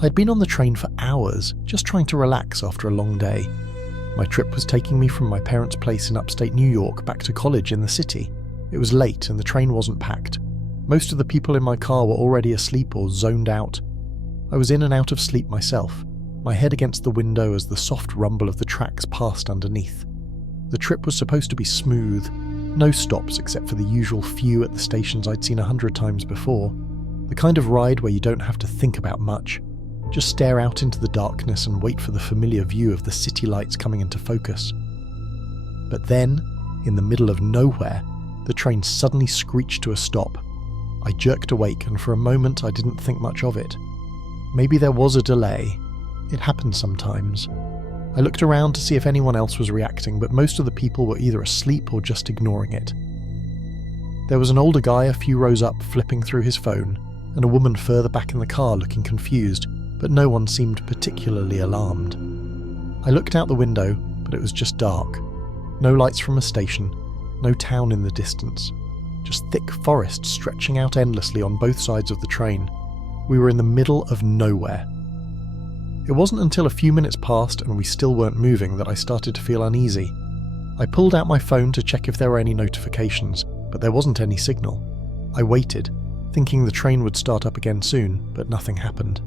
I had been on the train for hours, just trying to relax after a long day. My trip was taking me from my parents' place in upstate New York back to college in the city. It was late and the train wasn't packed. Most of the people in my car were already asleep or zoned out. I was in and out of sleep myself, my head against the window as the soft rumble of the tracks passed underneath. The trip was supposed to be smooth, no stops except for the usual few at the stations I'd seen 100 times before, the kind of ride where you don't have to think about much. Just stare out into the darkness and wait for the familiar view of the city lights coming into focus. But then, in the middle of nowhere, the train suddenly screeched to a stop. I jerked awake and for a moment I didn't think much of it. Maybe there was a delay. It happens sometimes. I looked around to see if anyone else was reacting, but most of the people were either asleep or just ignoring it. There was an older guy a few rows up flipping through his phone, and a woman further back in the car looking confused, but no one seemed particularly alarmed. I looked out the window, but it was just dark. No lights from a station, no town in the distance, just thick forest stretching out endlessly on both sides of the train. We were in the middle of nowhere. It wasn't until a few minutes passed and we still weren't moving that I started to feel uneasy. I pulled out my phone to check if there were any notifications, but there wasn't any signal. I waited, thinking the train would start up again soon, but nothing happened.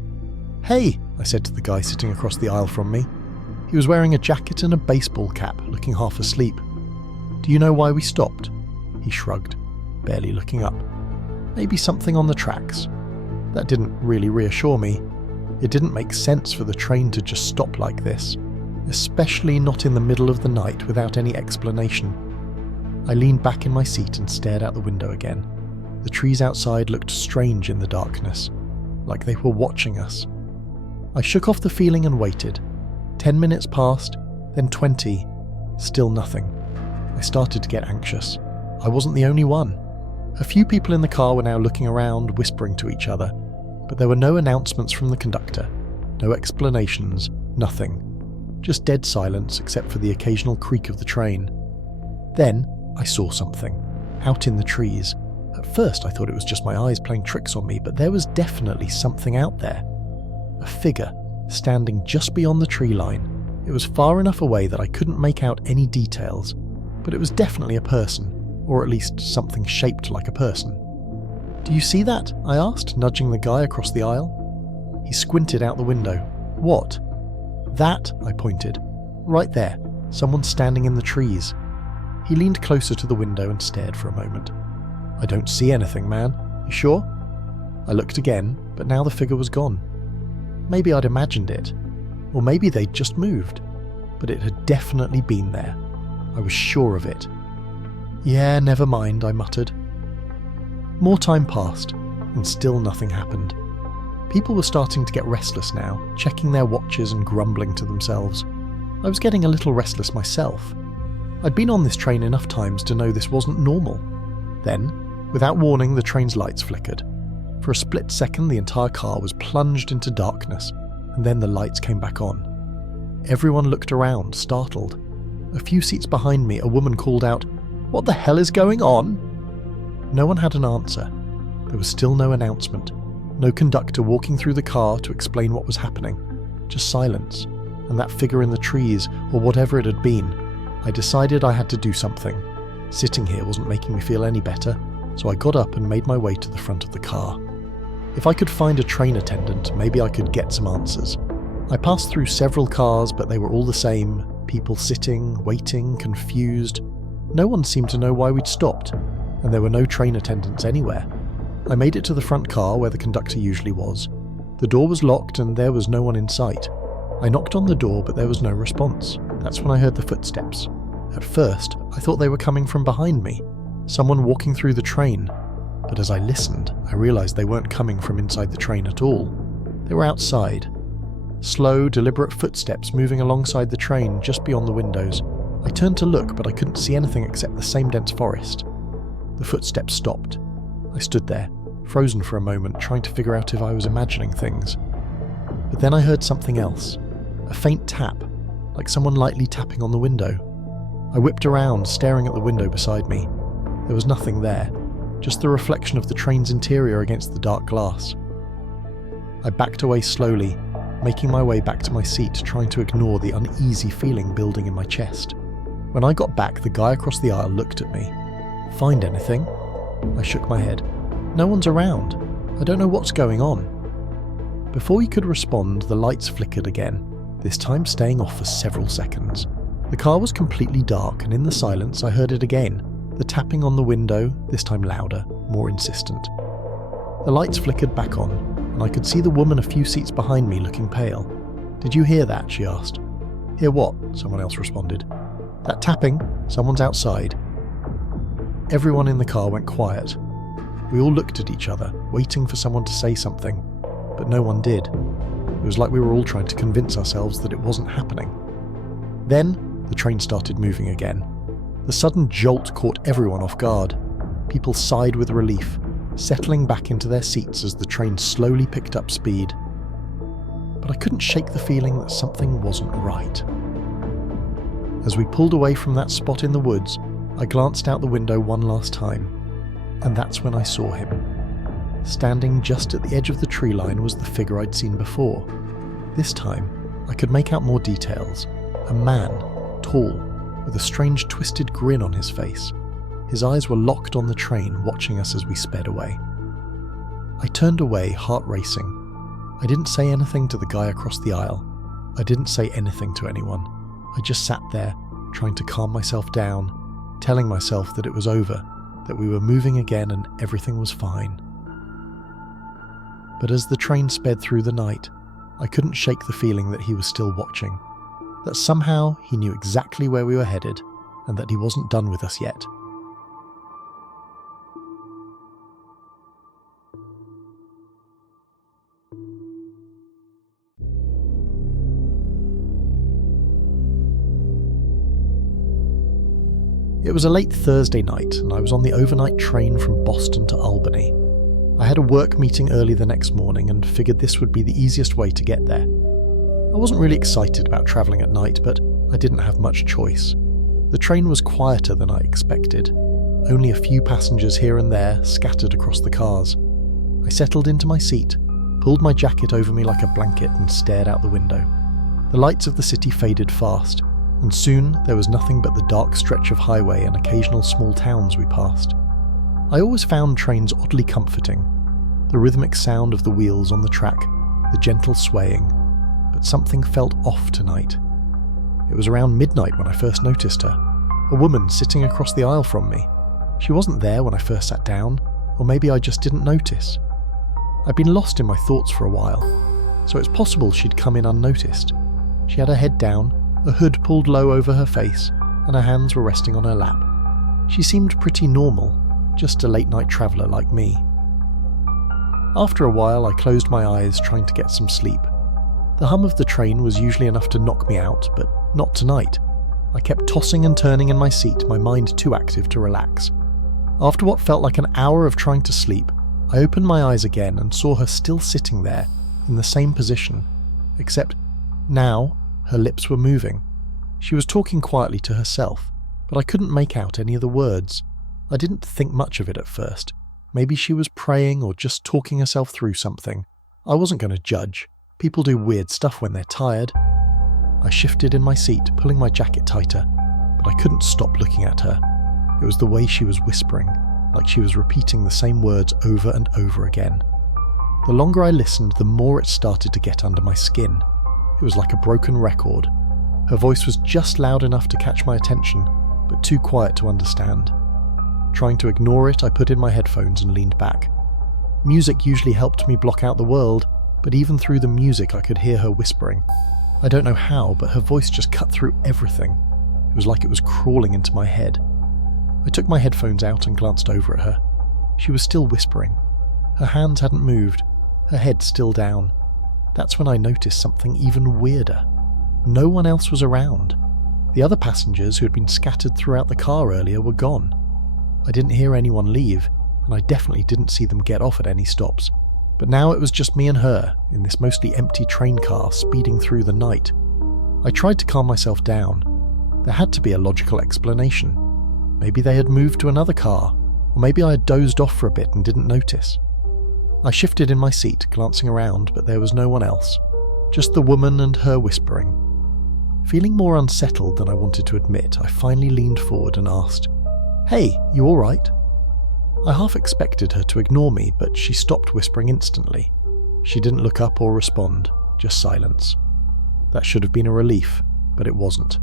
"Hey," I said to the guy sitting across the aisle from me. He was wearing a jacket and a baseball cap, looking half asleep. "Do you know why we stopped?" He shrugged, barely looking up. "Maybe something on the tracks." That didn't really reassure me. It didn't make sense for the train to just stop like this, especially not in the middle of the night without any explanation. I leaned back in my seat and stared out the window again. The trees outside looked strange in the darkness, like they were watching us. I shook off the feeling and waited. 10 minutes passed, then 20, still nothing. I started to get anxious. I wasn't the only one. A few people in the car were now looking around, whispering to each other, but there were no announcements from the conductor, no explanations, nothing. Just dead silence except for the occasional creak of the train. Then I saw something, out in the trees. At first I thought it was just my eyes playing tricks on me, but there was definitely something out there. A figure, standing just beyond the tree line. It was far enough away that I couldn't make out any details, but it was definitely a person, or at least something shaped like a person. "Do you see that?" I asked, nudging the guy across the aisle. He squinted out the window. "What?" "That," I pointed. "Right there, someone standing in the trees." He leaned closer to the window and stared for a moment. "I don't see anything, man. You sure?" I looked again, but now the figure was gone. Maybe I'd imagined it, or maybe they'd just moved, but it had definitely been there. I was sure of it. "Yeah, never mind," I muttered. More time passed, and still nothing happened. People were starting to get restless now, checking their watches and grumbling to themselves. I was getting a little restless myself. I'd been on this train enough times to know this wasn't normal. Then, without warning, the train's lights flickered. For a split second, the entire car was plunged into darkness, and then the lights came back on. Everyone looked around, startled. A few seats behind me, a woman called out, "What the hell is going on?" No one had an answer. There was still no announcement, no conductor walking through the car to explain what was happening. Just silence, and that figure in the trees, or whatever it had been. I decided I had to do something. Sitting here wasn't making me feel any better, so I got up and made my way to the front of the car. If I could find a train attendant, maybe I could get some answers. I passed through several cars, but they were all the same. People sitting, waiting, confused. No one seemed to know why we'd stopped, and there were no train attendants anywhere. I made it to the front car where the conductor usually was. The door was locked and there was no one in sight. I knocked on the door, but there was no response. That's when I heard the footsteps. At first, I thought they were coming from behind me, someone walking through the train. But as I listened, I realized they weren't coming from inside the train at all. They were outside. Slow, deliberate footsteps moving alongside the train just beyond the windows. I turned to look, but I couldn't see anything except the same dense forest. The footsteps stopped. I stood there, frozen for a moment, trying to figure out if I was imagining things. But then I heard something else. A faint tap, like someone lightly tapping on the window. I whipped around, staring at the window beside me. There was nothing there, just the reflection of the train's interior against the dark glass. I backed away slowly, making my way back to my seat, trying to ignore the uneasy feeling building in my chest. When I got back, the guy across the aisle looked at me. "Find anything?" I shook my head. "No one's around. I don't know what's going on." Before he could respond, the lights flickered again, this time staying off for several seconds. The car was completely dark, and in the silence I heard it again, the tapping on the window, this time louder, more insistent. The lights flickered back on, and I could see the woman a few seats behind me looking pale. "Did you hear that?" she asked. "Hear what?" someone else responded. "That tapping. Someone's outside." Everyone in the car went quiet. We all looked at each other, waiting for someone to say something, but no one did. It was like we were all trying to convince ourselves that it wasn't happening. Then, the train started moving again. The sudden jolt caught everyone off guard. People sighed with relief, settling back into their seats as the train slowly picked up speed. But I couldn't shake the feeling that something wasn't right. As we pulled away from that spot in the woods, I glanced out the window one last time, and that's when I saw him. Standing just at the edge of the tree line was the figure I'd seen before. This time, I could make out more details. A man, tall, with a strange twisted grin on his face. His eyes were locked on the train, watching us as we sped away. I turned away, heart racing. I didn't say anything to the guy across the aisle. I didn't say anything to anyone. I just sat there, trying to calm myself down, telling myself that it was over, that we were moving again and everything was fine. But as the train sped through the night, I couldn't shake the feeling that he was still watching, that somehow he knew exactly where we were headed, and that he wasn't done with us yet. It was a late Thursday night, and I was on the overnight train from Boston to Albany. I had a work meeting early the next morning and figured this would be the easiest way to get there. I wasn't really excited about travelling at night, but I didn't have much choice. The train was quieter than I expected, only a few passengers here and there scattered across the cars. I settled into my seat, pulled my jacket over me like a blanket and stared out the window. The lights of the city faded fast, and soon there was nothing but the dark stretch of highway and occasional small towns we passed. I always found trains oddly comforting. The rhythmic sound of the wheels on the track, the gentle swaying, but something felt off tonight. It was around midnight when I first noticed her, a woman sitting across the aisle from me. She wasn't there when I first sat down, or maybe I just didn't notice. I'd been lost in my thoughts for a while, so it's possible she'd come in unnoticed. She had her head down, a hood pulled low over her face, and her hands were resting on her lap. She seemed pretty normal, just a late-night traveller like me. After a while, I closed my eyes, trying to get some sleep. The hum of the train was usually enough to knock me out, but not tonight. I kept tossing and turning in my seat, my mind too active to relax. After what felt like an hour of trying to sleep, I opened my eyes again and saw her still sitting there, in the same position, except now her lips were moving. She was talking quietly to herself, but I couldn't make out any of the words. I didn't think much of it at first. Maybe she was praying or just talking herself through something. I wasn't going to judge. People do weird stuff when they're tired. I shifted in my seat, pulling my jacket tighter, but I couldn't stop looking at her. It was the way she was whispering, like she was repeating the same words over and over again. The longer I listened, the more it started to get under my skin. It was like a broken record. Her voice was just loud enough to catch my attention, but too quiet to understand. Trying to ignore it, I put in my headphones and leaned back. Music usually helped me block out the world, but even through the music I could hear her whispering. I don't know how, but her voice just cut through everything. It was like it was crawling into my head. I took my headphones out and glanced over at her. She was still whispering. Her hands hadn't moved, her head still down. That's when I noticed something even weirder. No one else was around. The other passengers who had been scattered throughout the car earlier were gone. I didn't hear anyone leave, and I definitely didn't see them get off at any stops. But now it was just me and her, in this mostly empty train car speeding through the night. I tried to calm myself down. There had to be a logical explanation. Maybe they had moved to another car, or maybe I had dozed off for a bit and didn't notice. I shifted in my seat, glancing around, but there was no one else. Just the woman and her whispering. Feeling more unsettled than I wanted to admit, I finally leaned forward and asked, "Hey, you all right?" I half expected her to ignore me, but she stopped whispering instantly. She didn't look up or respond, just silence. That should have been a relief, but it wasn't.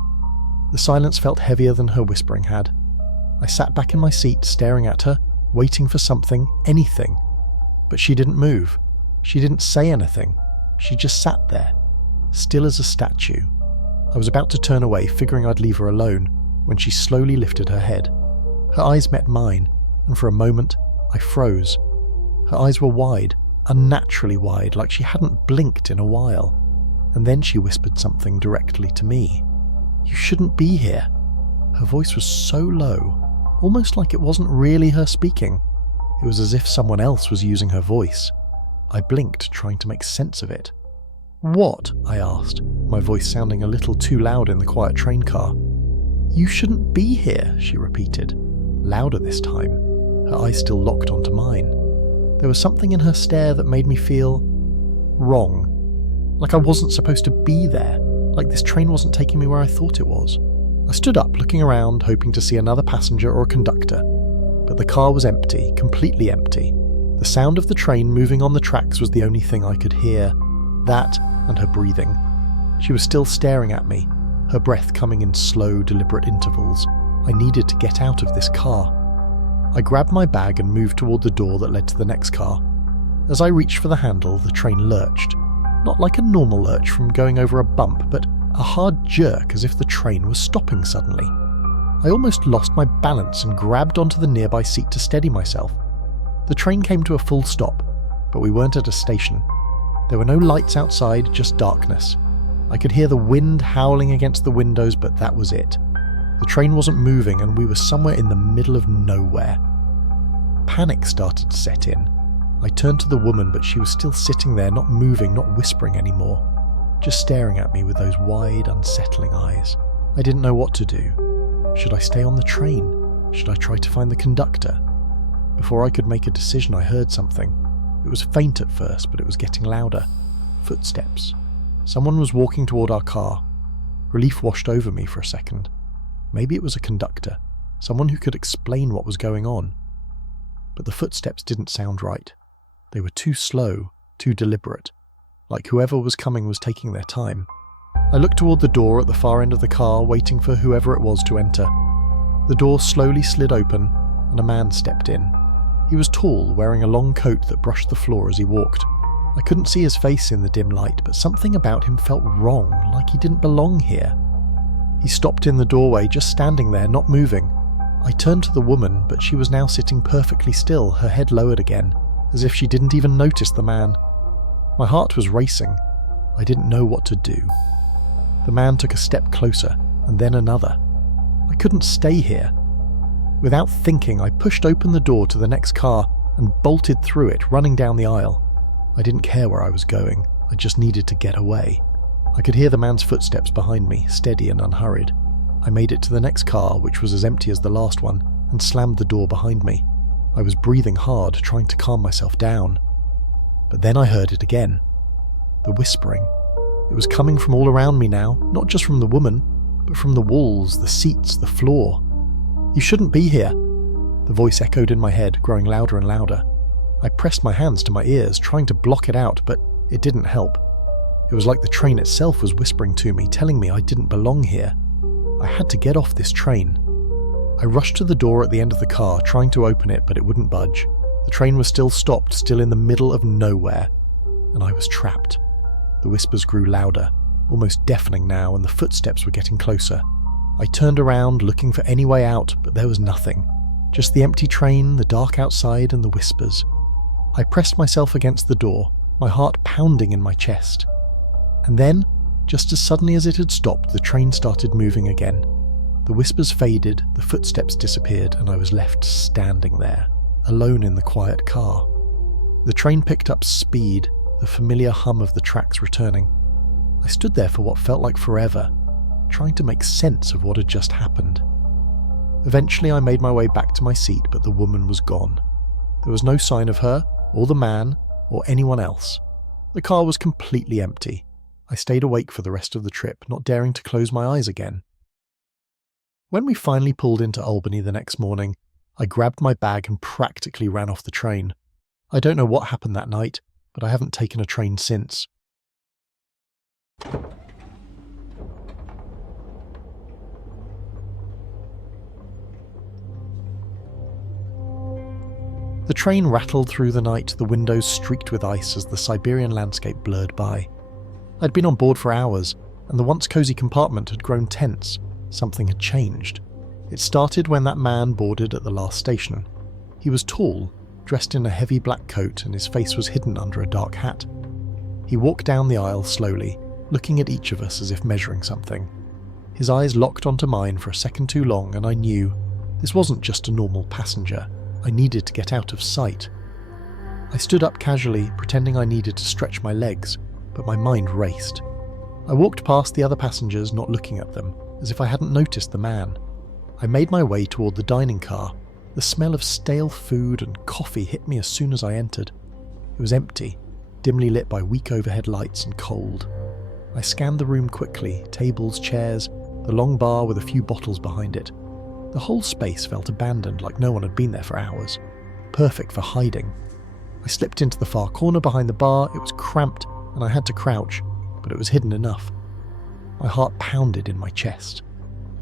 The silence felt heavier than her whispering had. I sat back in my seat, staring at her, waiting for something, anything. But she didn't move. She didn't say anything. She just sat there, still as a statue. I was about to turn away, figuring I'd leave her alone, when she slowly lifted her head. Her eyes met mine, and for a moment, I froze. Her eyes were wide, unnaturally wide, like she hadn't blinked in a while. And then she whispered something directly to me. "You shouldn't be here." Her voice was so low, almost like it wasn't really her speaking. It was as if someone else was using her voice. I blinked, trying to make sense of it. "What?" I asked, my voice sounding a little too loud in the quiet train car. "You shouldn't be here," she repeated, louder this time, her eyes still locked onto mine. There was something in her stare that made me feel wrong. Like I wasn't supposed to be there, like this train wasn't taking me where I thought it was. I stood up, looking around, hoping to see another passenger or a conductor. But the car was empty, completely empty. The sound of the train moving on the tracks was the only thing I could hear. That and her breathing. She was still staring at me, her breath coming in slow, deliberate intervals. I needed to get out of this car. I grabbed my bag and moved toward the door that led to the next car. As I reached for the handle, the train lurched. Not like a normal lurch from going over a bump, but a hard jerk as if the train was stopping suddenly. I almost lost my balance and grabbed onto the nearby seat to steady myself. The train came to a full stop, but we weren't at a station. There were no lights outside, just darkness. I could hear the wind howling against the windows, but that was it. The train wasn't moving and we were somewhere in the middle of nowhere. Panic started to set in. I turned to the woman, but she was still sitting there, not moving, not whispering anymore, just staring at me with those wide, unsettling eyes. I didn't know what to do. Should I stay on the train? Should I try to find the conductor? Before I could make a decision, I heard something. It was faint at first, but it was getting louder. Footsteps. Someone was walking toward our car. Relief washed over me for a second. Maybe it was a conductor, someone who could explain what was going on. But the footsteps didn't sound right. They were too slow, too deliberate, like whoever was coming was taking their time. I looked toward the door at the far end of the car, waiting for whoever it was to enter. The door slowly slid open, and a man stepped in. He was tall, wearing a long coat that brushed the floor as he walked. I couldn't see his face in the dim light, but something about him felt wrong, like he didn't belong here. He stopped in the doorway, just standing there, not moving. I turned to the woman, but she was now sitting perfectly still, her head lowered again, as if she didn't even notice the man. My heart was racing. I didn't know what to do. The man took a step closer, and then another. I couldn't stay here. Without thinking, I pushed open the door to the next car and bolted through it, running down the aisle. I didn't care where I was going, I just needed to get away. I could hear the man's footsteps behind me, steady and unhurried. I made it to the next car, which was as empty as the last one, and slammed the door behind me. I was breathing hard, trying to calm myself down. But then I heard it again. The whispering. It was coming from all around me now, not just from the woman, but from the walls, the seats, the floor. "You shouldn't be here." The voice echoed in my head, growing louder and louder. I pressed my hands to my ears, trying to block it out, but it didn't help. It was like the train itself was whispering to me, telling me I didn't belong here. I had to get off this train. I rushed to the door at the end of the car, trying to open it, but it wouldn't budge. The train was still stopped, still in the middle of nowhere, and I was trapped. The whispers grew louder, almost deafening now, and the footsteps were getting closer. I turned around, looking for any way out, but there was nothing. Just the empty train, the dark outside, and the whispers. I pressed myself against the door, my heart pounding in my chest. And then, just as suddenly as it had stopped, the train started moving again. The whispers faded, the footsteps disappeared, and I was left standing there, alone in the quiet car. The train picked up speed, the familiar hum of the tracks returning. I stood there for what felt like forever, trying to make sense of what had just happened. Eventually I made my way back to my seat, but the woman was gone. There was no sign of her, or the man, or anyone else. The car was completely empty. I stayed awake for the rest of the trip, not daring to close my eyes again. When we finally pulled into Albany the next morning, I grabbed my bag and practically ran off the train. I don't know what happened that night, but I haven't taken a train since. The train rattled through the night, the windows streaked with ice as the Siberian landscape blurred by. I'd been on board for hours, and the once cosy compartment had grown tense. Something had changed. It started when that man boarded at the last station. He was tall, dressed in a heavy black coat, and his face was hidden under a dark hat. He walked down the aisle slowly, looking at each of us as if measuring something. His eyes locked onto mine for a second too long, and I knew this wasn't just a normal passenger. I needed to get out of sight. I stood up casually, pretending I needed to stretch my legs, but my mind raced. I walked past the other passengers, not looking at them, as if I hadn't noticed the man. I made my way toward the dining car. The smell of stale food and coffee hit me as soon as I entered. It was empty, dimly lit by weak overhead lights and cold. I scanned the room quickly, tables, chairs, the long bar with a few bottles behind it. The whole space felt abandoned, like no one had been there for hours. Perfect for hiding. I slipped into the far corner behind the bar. It was cramped and I had to crouch, but it was hidden enough. My heart pounded in my chest.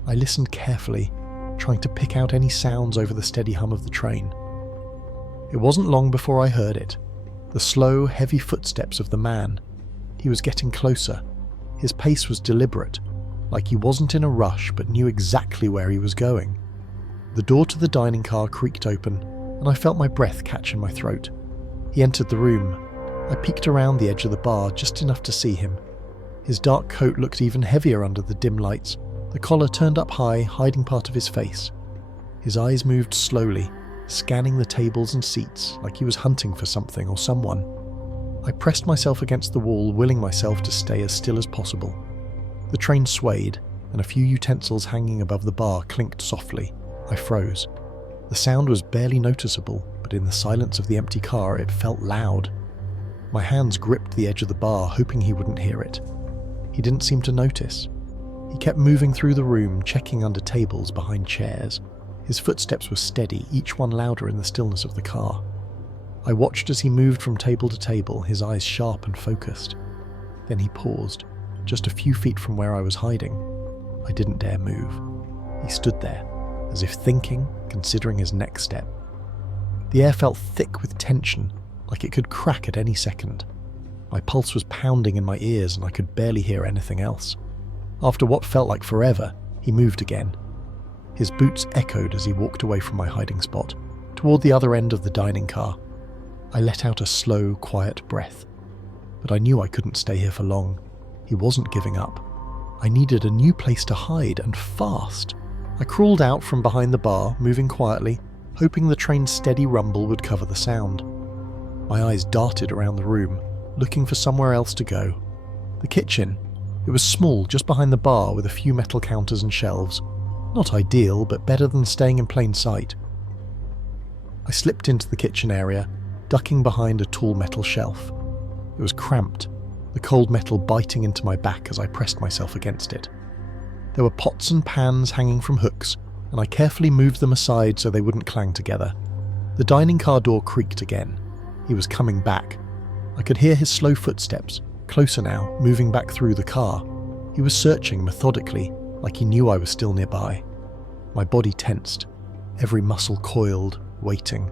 I listened carefully, trying to pick out any sounds over the steady hum of the train. It wasn't long before I heard it. The slow, heavy footsteps of the man. He was getting closer. His pace was deliberate, like he wasn't in a rush but knew exactly where he was going. The door to the dining car creaked open, and I felt my breath catch in my throat. He entered the room. I peeked around the edge of the bar just enough to see him. His dark coat looked even heavier under the dim lights, the collar turned up high, hiding part of his face. His eyes moved slowly, scanning the tables and seats like he was hunting for something or someone. I pressed myself against the wall, willing myself to stay as still as possible. The train swayed, and a few utensils hanging above the bar clinked softly. I froze. The sound was barely noticeable, but in the silence of the empty car it felt loud. My hands gripped the edge of the bar, hoping he wouldn't hear it. He didn't seem to notice. He kept moving through the room, checking under tables, behind chairs. His footsteps were steady, each one louder in the stillness of the car. I watched as he moved from table to table, his eyes sharp and focused. Then he paused, just a few feet from where I was hiding. I didn't dare move. He stood there, as if thinking, considering his next step. The air felt thick with tension, like it could crack at any second. My pulse was pounding in my ears and I could barely hear anything else. After what felt like forever, he moved again. His boots echoed as he walked away from my hiding spot, toward the other end of the dining car. I let out a slow, quiet breath. But I knew I couldn't stay here for long. He wasn't giving up. I needed a new place to hide, and fast. I crawled out from behind the bar, moving quietly, hoping the train's steady rumble would cover the sound. My eyes darted around the room, looking for somewhere else to go. The kitchen. It was small, just behind the bar, with a few metal counters and shelves. Not ideal, but better than staying in plain sight. I slipped into the kitchen area, ducking behind a tall metal shelf. It was cramped, the cold metal biting into my back as I pressed myself against it. There were pots and pans hanging from hooks, and I carefully moved them aside so they wouldn't clang together. The dining car door creaked again. He was coming back. I could hear his slow footsteps, closer now, moving back through the car. He was searching methodically, like he knew I was still nearby. My body tensed, every muscle coiled, waiting.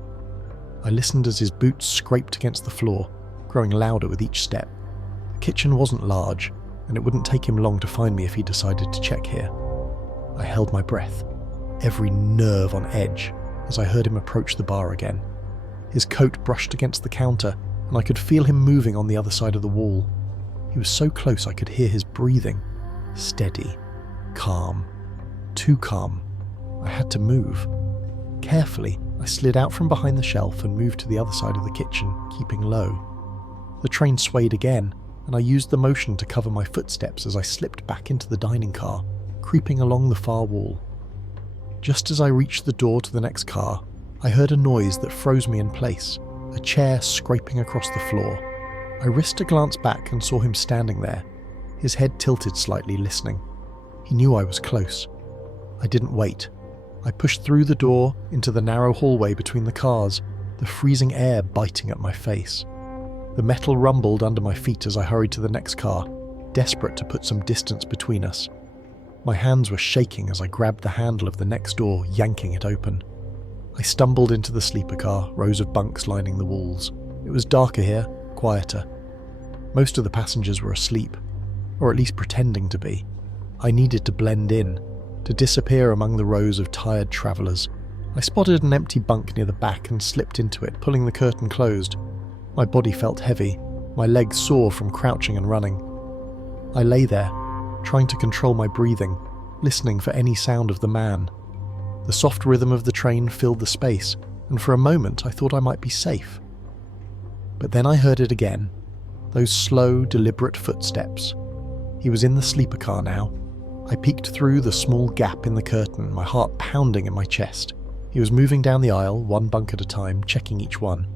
I listened as his boots scraped against the floor, growing louder with each step. The kitchen wasn't large, and it wouldn't take him long to find me if he decided to check here. I held my breath, every nerve on edge, as I heard him approach the bar again. His coat brushed against the counter, and I could feel him moving on the other side of the wall. He was so close I could hear his breathing. Steady, calm, too calm. I had to move. Carefully, I slid out from behind the shelf and moved to the other side of the kitchen, keeping low. The train swayed again, and I used the motion to cover my footsteps as I slipped back into the dining car, creeping along the far wall. Just as I reached the door to the next car, I heard a noise that froze me in place, a chair scraping across the floor. I risked a glance back and saw him standing there, his head tilted slightly, listening. He knew I was close. I didn't wait. I pushed through the door into the narrow hallway between the cars, the freezing air biting at my face. The metal rumbled under my feet as I hurried to the next car, desperate to put some distance between us. My hands were shaking as I grabbed the handle of the next door, yanking it open. I stumbled into the sleeper car, rows of bunks lining the walls. It was darker here, quieter. Most of the passengers were asleep, or at least pretending to be. I needed to blend in, to disappear among the rows of tired travellers. I spotted an empty bunk near the back and slipped into it, pulling the curtain closed. My body felt heavy, my legs sore from crouching and running. I lay there, trying to control my breathing, listening for any sound of the man. The soft rhythm of the train filled the space, and for a moment I thought I might be safe. But then I heard it again, those slow, deliberate footsteps. He was in the sleeper car now. I peeked through the small gap in the curtain, my heart pounding in my chest. He was moving down the aisle, one bunk at a time, checking each one.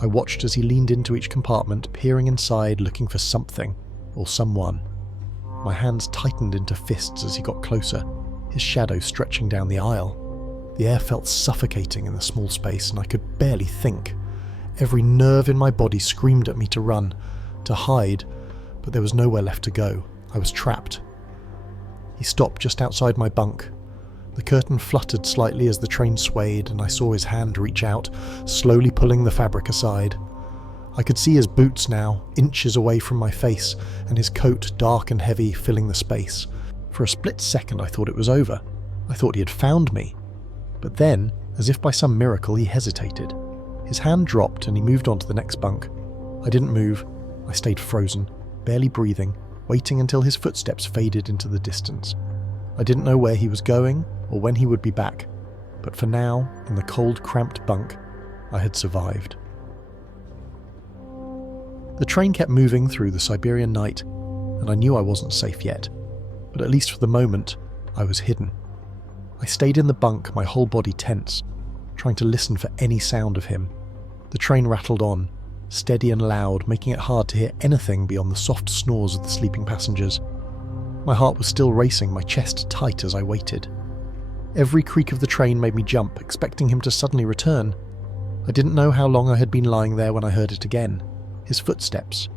I watched as he leaned into each compartment, peering inside, looking for something, or someone. My hands tightened into fists as he got closer, his shadow stretching down the aisle. The air felt suffocating in the small space, and I could barely think. Every nerve in my body screamed at me to run, to hide, but there was nowhere left to go. I was trapped. He stopped just outside my bunk. The curtain fluttered slightly as the train swayed, and I saw his hand reach out, slowly pulling the fabric aside. I could see his boots now, inches away from my face, and his coat, dark and heavy, filling the space. For a split second I thought it was over. I thought he had found me. But then, as if by some miracle, he hesitated. His hand dropped and he moved on to the next bunk. I didn't move. I stayed frozen, barely breathing, waiting until his footsteps faded into the distance. I didn't know where he was going or when he would be back, but for now, in the cold, cramped bunk, I had survived. The train kept moving through the Siberian night, and I knew I wasn't safe yet, but at least for the moment, I was hidden. I stayed in the bunk, my whole body tense, trying to listen for any sound of him. The train rattled on, steady and loud, making it hard to hear anything beyond the soft snores of the sleeping passengers. My heart was still racing, my chest tight as I waited. Every creak of the train made me jump, expecting him to suddenly return. I didn't know how long I had been lying there when I heard it again. His footsteps.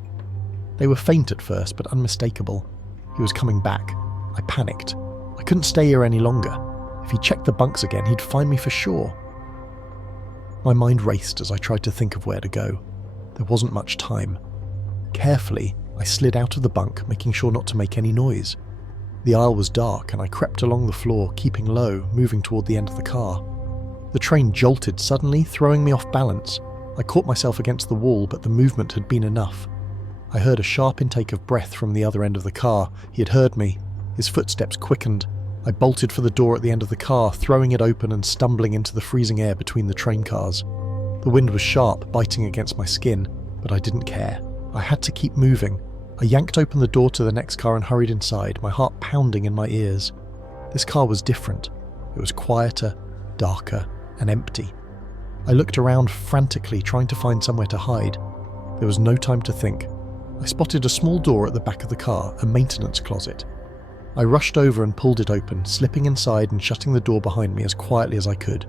They were faint at first, but unmistakable. He was coming back. I panicked. I couldn't stay here any longer. If he checked the bunks again, he'd find me for sure. My mind raced as I tried to think of where to go. There wasn't much time. Carefully, I slid out of the bunk, making sure not to make any noise. The aisle was dark, and I crept along the floor, keeping low, moving toward the end of the car. The train jolted suddenly, throwing me off balance. I caught myself against the wall, but the movement had been enough. I heard a sharp intake of breath from the other end of the car. He had heard me. His footsteps quickened. I bolted for the door at the end of the car, throwing it open and stumbling into the freezing air between the train cars. The wind was sharp, biting against my skin, but I didn't care. I had to keep moving. I yanked open the door to the next car and hurried inside, my heart pounding in my ears. This car was different. It was quieter, darker, and empty. I looked around frantically, trying to find somewhere to hide. There was no time to think. I spotted a small door at the back of the car, a maintenance closet. I rushed over and pulled it open, slipping inside and shutting the door behind me as quietly as I could.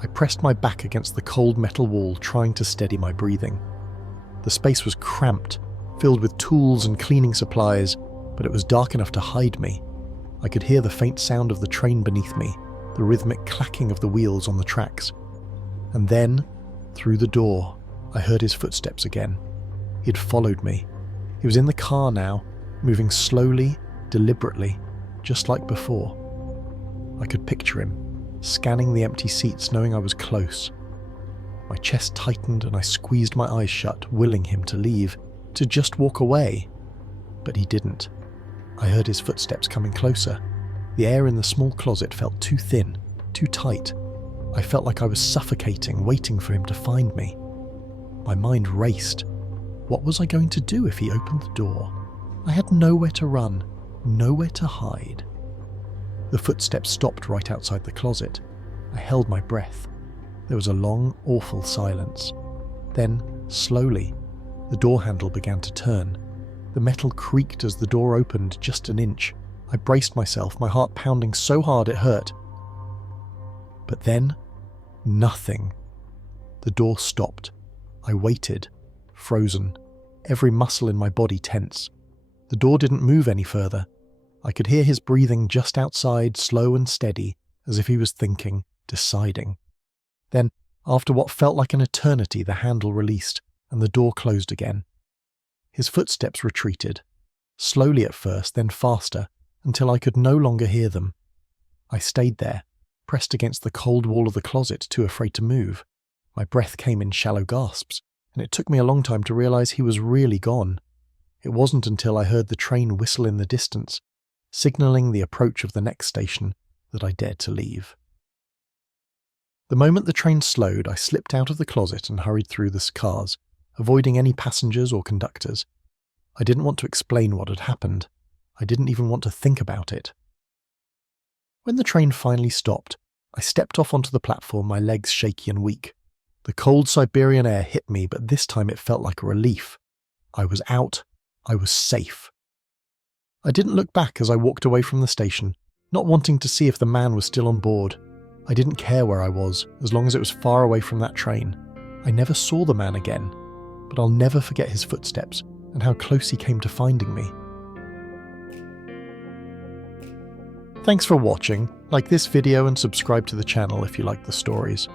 I pressed my back against the cold metal wall, trying to steady my breathing. The space was cramped, filled with tools and cleaning supplies, but it was dark enough to hide me. I could hear the faint sound of the train beneath me, the rhythmic clacking of the wheels on the tracks. And then, through the door, I heard his footsteps again. He had followed me. He was in the car now, moving slowly, deliberately, just like before. I could picture him, scanning the empty seats, knowing I was close. My chest tightened and I squeezed my eyes shut, willing him to leave, to just walk away. But he didn't. I heard his footsteps coming closer. The air in the small closet felt too thin, too tight. I felt like I was suffocating, waiting for him to find me. My mind raced. What was I going to do if he opened the door? I had nowhere to run, nowhere to hide. The footsteps stopped right outside the closet. I held my breath. There was a long, awful silence. Then, slowly, the door handle began to turn. The metal creaked as the door opened just an inch. I braced myself, my heart pounding so hard it hurt. But then, nothing. The door stopped. I waited, frozen, every muscle in my body tense. The door didn't move any further. I could hear his breathing just outside, slow and steady, as if he was thinking, deciding. Then, after what felt like an eternity, the handle released, and the door closed again. His footsteps retreated, slowly at first, then faster, until I could no longer hear them. I stayed there, pressed against the cold wall of the closet, too afraid to move. My breath came in shallow gasps, and it took me a long time to realize he was really gone. It wasn't until I heard the train whistle in the distance, signaling the approach of the next station, that I dared to leave. The moment the train slowed, I slipped out of the closet and hurried through the cars, avoiding any passengers or conductors. I didn't want to explain what had happened. I didn't even want to think about it. When the train finally stopped, I stepped off onto the platform, my legs shaky and weak. The cold Siberian air hit me, but this time it felt like a relief. I was out. I was safe. I didn't look back as I walked away from the station, not wanting to see if the man was still on board. I didn't care where I was, as long as it was far away from that train. I never saw the man again, but I'll never forget his footsteps and how close he came to finding me. Thanks for watching. Like this video and subscribe to the channel if you like the stories.